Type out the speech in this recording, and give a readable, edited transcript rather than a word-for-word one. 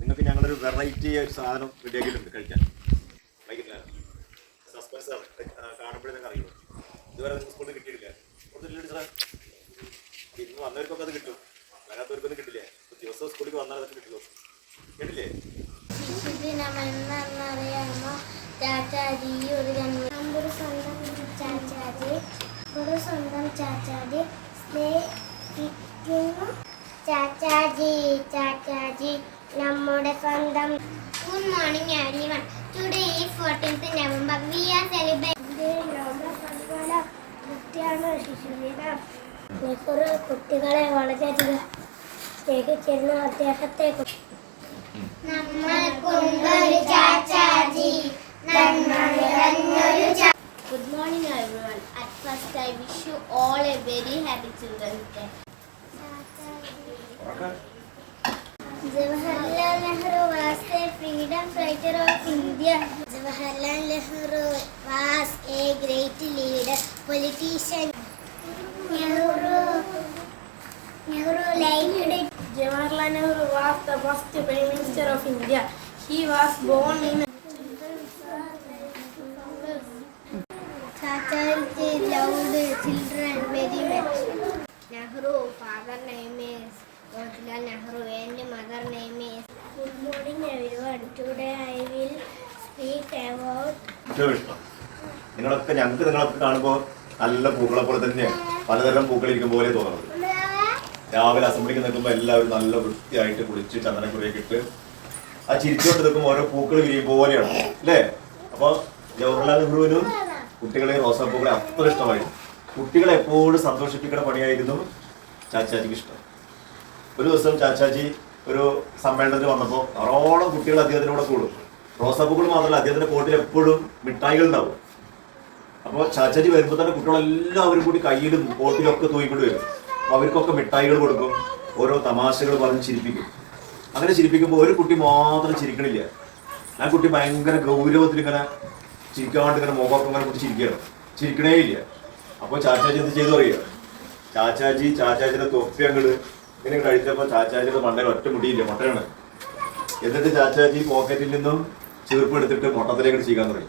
നിങ്ങൾക്ക് ഞങ്ങളൊരു വെറൈറ്റി ഒരു സാധനം റെഡിയാക്കിയിട്ടുണ്ട് കഴിക്കാൻ. സസ്പെൻസ് കാണുമ്പോഴേ നിങ്ങൾക്ക് അറിയുമോ? ഇതുവരെ നിങ്ങൾക്ക് സ്കൂളിൽ കിട്ടിയിട്ടില്ല. ഇന്ന് വന്നവർക്കൊക്കെ അത് കിട്ടും, വരാത്തവർക്കൊന്നും കിട്ടില്ലേ? ദിവസവും സ്കൂളിൽ വന്നാൽ അതൊക്കെ കിട്ടുമോ? കേട്ടില്ലേ? ചാച്ചാജി നമ്മുടെ സ്വന്തം. Good morning everyone. Today is 14th November. We are celebrating കുട്ടികളെ വളരെയധികം സ്നേഹിച്ചിരുന്ന അദ്ദേഹത്തെ Good morning everyone. At first I wish you all a very happy Children's Day. Jawaharlal Nehru was a freedom fighter of India. Jawaharlal Nehru was a great leader, politician. Nehru lived. Jawaharlal Nehru was the first Prime Minister of India. He was born in Chachaji loved children very much. Nehru father name is Jawaharlal Nehru and mother name is. Good morning everyone. Today I will speak about. നിങ്ങളൊക്കെ നിങ്ങളൊക്കെ കാണുമ്പോൾ നല്ല പൂക്കളെ പോലെ തന്നെയാണ്, പലതരം പൂക്കൾ ഇരിക്കും പോലെ തോന്നുന്നത്. രാവിലെ അസംബ്ലിക്ക് നിൽക്കുമ്പോൾ എല്ലാവരും നല്ല വൃത്തിയായിട്ട് കുളിച്ച് ചന്ദനക്കുറിയൊക്കെ ഇട്ട് ആ ചിരിച്ചോട്ട് നിൽക്കുമ്പോൾ ഓരോ പൂക്കൾ വിരിയും പോലെയാണ് അല്ലേ? അപ്പോൾ ജവഹർലാൽ നെഹ്റുവിനും കുട്ടികളെ റോസാപ്പൂക്കളെ അത്ര ഇഷ്ടമായിരുന്നു. കുട്ടികളെ എപ്പോഴും സന്തോഷിപ്പിക്കുന്ന പണിയായിരുന്നു ചാച്ചാജിക്ക് ഇഷ്ടം. ഒരു ദിവസം ചാച്ചാജി ഒരു സമ്മേളനത്തിൽ വന്നപ്പോൾ ധാരാളം കുട്ടികൾ അദ്ദേഹത്തിനോട് കൂടും. റോസാപ്പൂക്കൾ മാത്രമല്ല, അദ്ദേഹത്തിന്റെ കോട്ടിൽ എപ്പോഴും മിഠായികൾ ഉണ്ടാവും. അപ്പോൾ ചാച്ചാജി വരുമ്പോൾ തന്നെ കുട്ടികളെല്ലാവരും കൂടി കയ്യിലും കോട്ടിലൊക്കെ തൂങ്ങിക്കൊണ്ട് വരും. അപ്പോൾ അവർക്കൊക്കെ മിഠായികൾ കൊടുക്കും, ഓരോ തമാശകൾ പറഞ്ഞ് ചിരിപ്പിക്കും. അങ്ങനെ ചിരിപ്പിക്കുമ്പോൾ ഒരു കുട്ടി മാത്രം ചിരിക്കണില്ല. ആ കുട്ടി ഭയങ്കര ഗൗരവത്തിൽ ഇങ്ങനെ ചിരിക്കാണ്ട് ഇങ്ങനെ മുഖമൊക്കെ ഇങ്ങനെ കുട്ടി ചിരിക്കണേ ഇല്ല. അപ്പോൾ ചാച്ചാജി എന്ത് ചെയ്തു അറിയുക? ചാച്ചാജിയുടെ തൊപ്പി അങ്ങോട്ട് ഇങ്ങനെ കഴിച്ചപ്പോൾ ചാച്ചാജിയുടെ മണ്ടയിൽ ഒറ്റ മുടിയില്ല, മുട്ടയാണ്. എന്നിട്ട് ചാച്ചാജി പോക്കറ്റിൽ നിന്നും ചീർപ്പ് എടുത്തിട്ട് മുട്ടത്തിലേക്ക് ചെയ്യാൻ തുടങ്ങി.